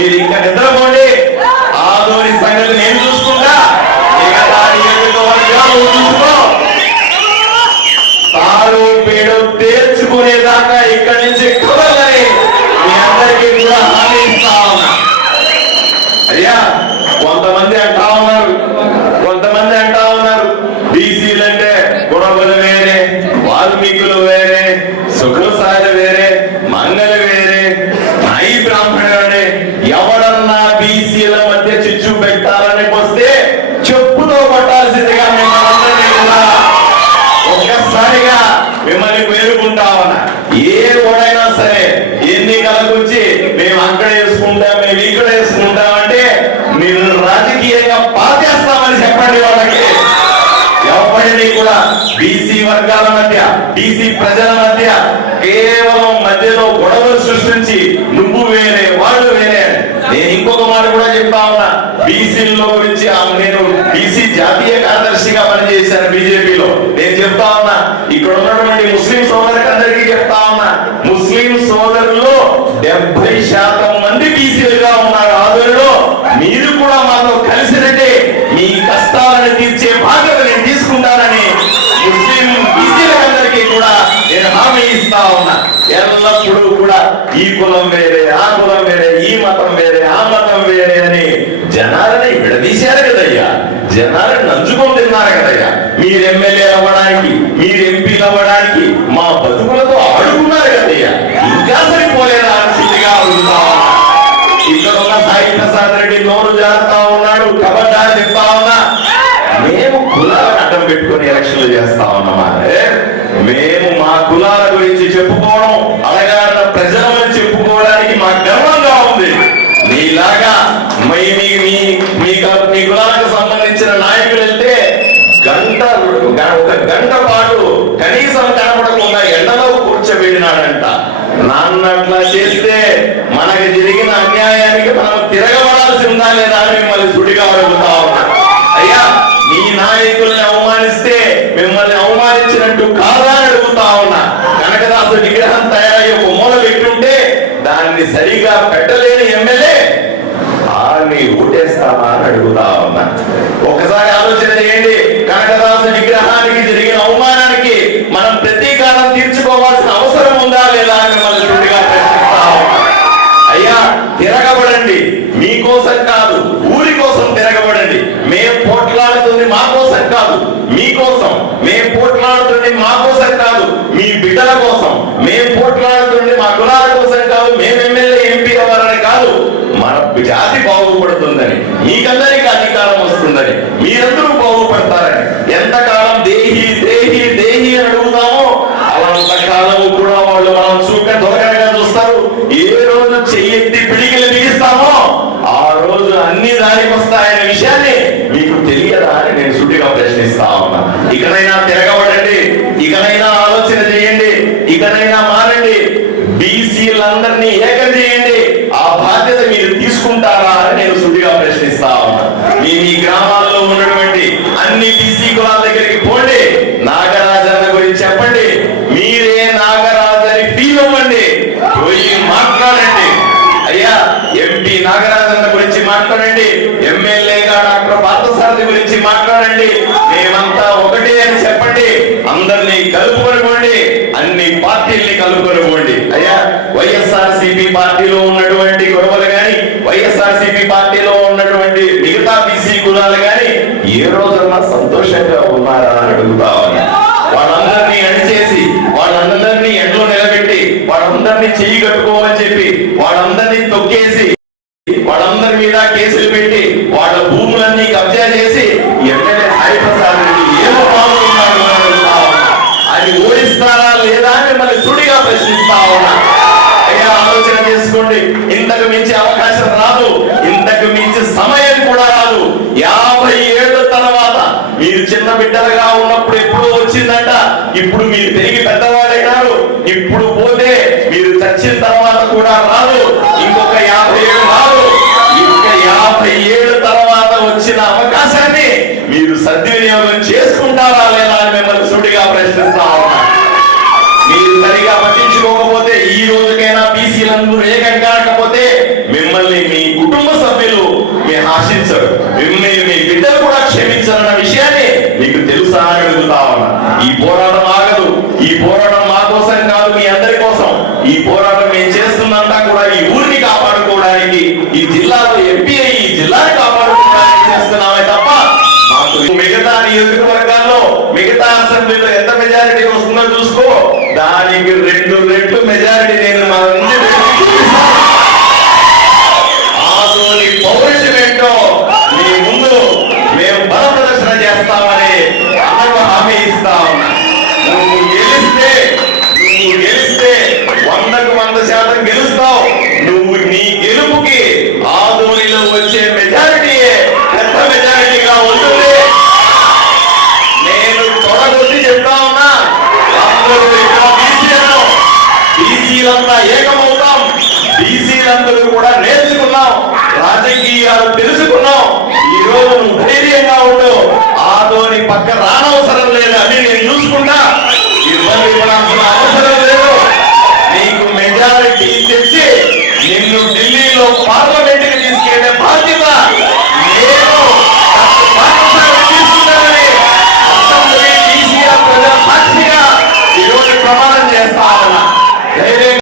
మీరు ఇంకా నిద్రపోండి. ఆదోని సంగతి నేను చూసుకుంటా. మిగతా నియోజకవర్గాలు చూసుకో. తాడు పేడు తేర్చుకునేదాకా ఇక్కడి నుంచి కుదరదని మీ అందరికీ కూడా హామీ ఇస్తా ఉన్నా అయ్యా కొంతమంది అంటా ఉన్నారు కొంతమంది అంటా ఉన్నారు బీసీలు అంటే గుణగులు వేరే వాల్మీకులు వేరే సుఖసారి వేరే మంగళ వేరే నాయి బ్రాహ్మణులు వేరే ఎవడన్నా బీసీల మధ్య చిచ్చు పెట్టాలని వస్తే చెప్పుతో కొట్టాల్సిందిగా మిమ్మల్ని కూడా ఒక్కసారిగా మిమ్మల్ని పేరుకుంటామన్న ఏ ఓడైనా సరే ఎన్నికలకు వచ్చి మేము అక్కడ వేసుకుంటాం మేము ఇక్కడ వేసుకుంటాం అంటే మీరు రాజకీయంగా పాతేస్తామని చెప్పండి వాళ్ళకి. ఎవరిని కూడా బీసీ వర్గాల మధ్య బీసీ ప్రజల మధ్య కేవలం మధ్యలో గొడవలు సృష్టించి నువ్వు వేరే వాళ్ళు వేరే నేను ఇంకొక మాట కూడా చెప్తా ఉన్నా బీసీలో గురించి ఆ నేను బీసీ జాతీయ కార్యదర్శిగా పనిచేశాను బీజేపీలో నేను చెప్తా ఉన్నా ఇక్కడ ఉన్నటువంటి ముస్లిం సోదరులకు అందరికీ చెప్తా ఉన్నా ముస్లిం సోదరుల్లో డెబ్బై శాతం మంది బీసీలుగా ఉన్నారు ఆదరణలో. మీరు కూడా మాతో కలిసినట్టే మీ కష్టాలను తీర్చే బాధ్యత నేను తీసుకుంటానని ముస్లిం బీసీలందరికీ కూడా నేను హామీ ఇస్తా ఉన్నా. ఎల్లప్పుడూ కూడా ఈ కులం వేరే ఆ కులం వేరే ఈ మతం వేరే ఆ మతం వేరే అని జనాలని విడదీశారు కదయ్యా. జనాలను నంచుకొని తిన్నారు కదయ్యా. మీరు ఎమ్మెల్యే అవ్వడానికి మీరు ఎంపీలు అవ్వడానికి మా బతుకులతో ఆడుకున్నారు కదయ్యా ఇంకా సరిపోలేదా అని సిద్ధిగా అడుగుతా ఉన్నా ఇక్కడ ఉన్న సాయి ప్రసాద్ రెడ్డి నోరు జారుతా ఉన్నాడు కబడ్డా చెప్తా ఉన్నా. మేము కులాలను అడ్డం పెట్టుకొని ఎలక్షన్లు చేస్తా ఉన్నామా? మేము మా కులాల గురించి చెప్పుకోవడం అడగారిన ప్రజలను చెప్పుకోవడానికి మాకు గర్వంగా ఉంది. నీలాగా మీ మీ మీ మీ మీ కులాలకు సంబంధించిన నాయకులు వెళ్తే గంట ఒక గంట పాటు కనీసం కనపడకుండా ఎండలో కూర్చోబెట్టినాడంట. నాన్న అట్లా చేస్తే మనకి జరిగిన అన్యాయానికి మనం తిరగబడాల్సి ఉందా లేదా అని మిమ్మల్ని సుడిగా అడుగుతా అయ్యా మీ నాయకుల్ని అవమానిస్తే మిమ్మల్ని అవమానించినట్టు కాదా అని అడుగుతా ఉన్నా. కనకదాసు విగ్రహం తయారయ్యే ఒక మూల పెట్టుంటే దాన్ని సరిగా పెట్టలేని ఎమ్మెల్యే ఆర్ని అని అడుగుతా ఉన్నా. ఒకసారి ఆలోచన చేయండి. కనకదాసు విగ్రహానికి జరిగిన అవమానానికి మనం ప్రతీకారం తీర్చుకోవాల్సిన అవసరం ఉందా లేదా అని మిమ్మల్ని చూడిగా ప్రశ్నిస్తా ఉన్నా అయ్యా తిరగబడండి మీకోసం కాదు ఊరి కోసం తిరగబడండి మేం పోట్లాడుతుంది మా కోసం కాదు మీకోసం మేం పోట్లాడుతుంది మా కోసం కాదు మీ బిడ్డల కోసం మేం పోట్లాడుతుంది మా కులాల కోసం కాదు మేం ఎమ్మెల్యే ఎంపీ అవ్వాలని కాదు మన జాతి బాగుపడుతుందని మీకందరికీ అధికారం వస్తుందని మీరందరూ బాగుపడతారని. ఎంతకాలం దేహి దేహి దేహి అని అడుగుతామో అలాంతకాలము కూడా వాళ్ళు మనం చూక దొరకగా చూస్తారు. ఏ రోజు చెయ్యెత్తి పిడికిలు బిగిస్తామో ఆ రోజు అన్ని దానికి వస్తాయనే విషయాన్ని మీకు తెలియదా అని నేను సుటిగా ప్రశ్నిస్తా ఉన్నా. ఇకనైనా తిరగబడండి ఇకనైనా ఆలోచన చేయండి ఇకనైనా వీళ్ళందరినీ ఏకం చేయండి ఆ బాధ్యత మీరు తీసుకుంటారా అని నేను సుడిగా ప్రశ్నిస్తా ఉన్నా. మీ మీ గ్రామాల్లో ఉన్నటువంటి అన్ని బీసీ కులాల దగ్గరికి పోండి. నాగరాజన్న గురించి చెప్పండి. మీరే నాగరాజని ఫీల్ అవ్వండి పోయి మాట్లాడండి. అయ్యా ఎంపీ నాగరాజన్న గురించి మాట్లాడండి. పార్థసారథి గురించి మాట్లాడండి. మేమంతా ఒకటే అని చెప్పండి. అందరినీ కలుపుకొని అన్ని పార్టీల్ని కలుపుకొని అయ్యా వైఎస్ఆర్ సిపి పార్టీలో ఉన్నటువంటి గొడవలు గాని వైఎస్ఆర్ సిపి పార్టీలో ఉన్నటువంటి మిగతా బీసీ కులాలు గాని ఏ రోజన్నా సంతోషంగా ఉన్నారా అని అడుగుతా వాళ్ళందరినీ అణిచేసి వాళ్ళందరినీ ఎండలో నిలబెట్టి వాళ్ళందరినీ చెయ్యి కట్టుకోమని చెప్పి వాళ్ళందరినీ తొక్కేసి వాళ్ళందరి మీద కేసులు పెట్టి వాళ్ళ భూములన్నీ కబ్జా చేసి ఎమ్మెల్యే సాయి రెడ్డి ఏమో పాల్గొన్నాడు అని అది ఓడిస్తారా లేదా అని మళ్ళీ సుడిగా ప్రశ్నిస్తా ఉన్నా. అయ్యా ఆలోచన చేసుకోండి. ఇంతకు మించి అవకాశం రాదు. ఇంతకు మించి సమయం కూడా రాదు. యాభై ఏళ్ళ తర్వాత మీరు చిన్న బిడ్డలుగా ఉన్నప్పుడు ఎప్పుడు వచ్చిందంట. ఇప్పుడు మీరు తిరిగి పెద్దవాడైనారు ఇప్పుడు పోతే మీరు చచ్చిన తర్వాత కూడా రాదు ఇంకొక యాభై ఏళ్ళు రాదు ఇంకా యాభై ఏళ్ళ తర్వాత వచ్చిన అవకాశాన్ని మీరు సద్వినియోగం చేసుకుంటారా లేదా అని మిమ్మల్ని సుడిగా ఉన్నా. మీరు సరిగా పట్టించుకోకపోతే ఈ రోజుకైనా బీసీలందరూ ఏకం కాకపోతే మిమ్మల్ని మీ కుటుంబ సభ్యులు మీ ఆశించరు. మిమ్మల్ని మీ బిడ్డలు కూడా క్షమించరన్న విషయాన్ని మీకు తెలుసా అని అడుగుతా ఉన్నా. ఈ పోరాటం ఆగదు. ఈ పోరాటం మా కోసం కాదు మీ అందరి కోసం. ఈ పోరాటం మేము చేస్తుందంతా కూడా ఈ ఊరిని కాపాడుకోవడానికి ఈ జిల్లాలో ఎంపీ అయి ఈ జిల్లాని కాపాడుకోవడానికి చేస్తున్నామే తప్ప మాకు మిగతా నియోజకవర్గాల్లో మిగతా అసెంబ్లీలో ఎంత మెజారిటీ వస్తుందో చూసుకో. దానికి రెండు రెట్లు మెజారిటీ నేను మా నుంచి బీసీలందరూ కూడా నేర్చుకున్నాం. రాజకీయాలు తెలుసుకున్నాం. ఈ రోజు నువ్వు ధైర్యంగా ఉండు. ఆదోని పక్క రానవసరం లేదు. అని నేను చూసుకుంటా. ఇబ్బంది అవసరం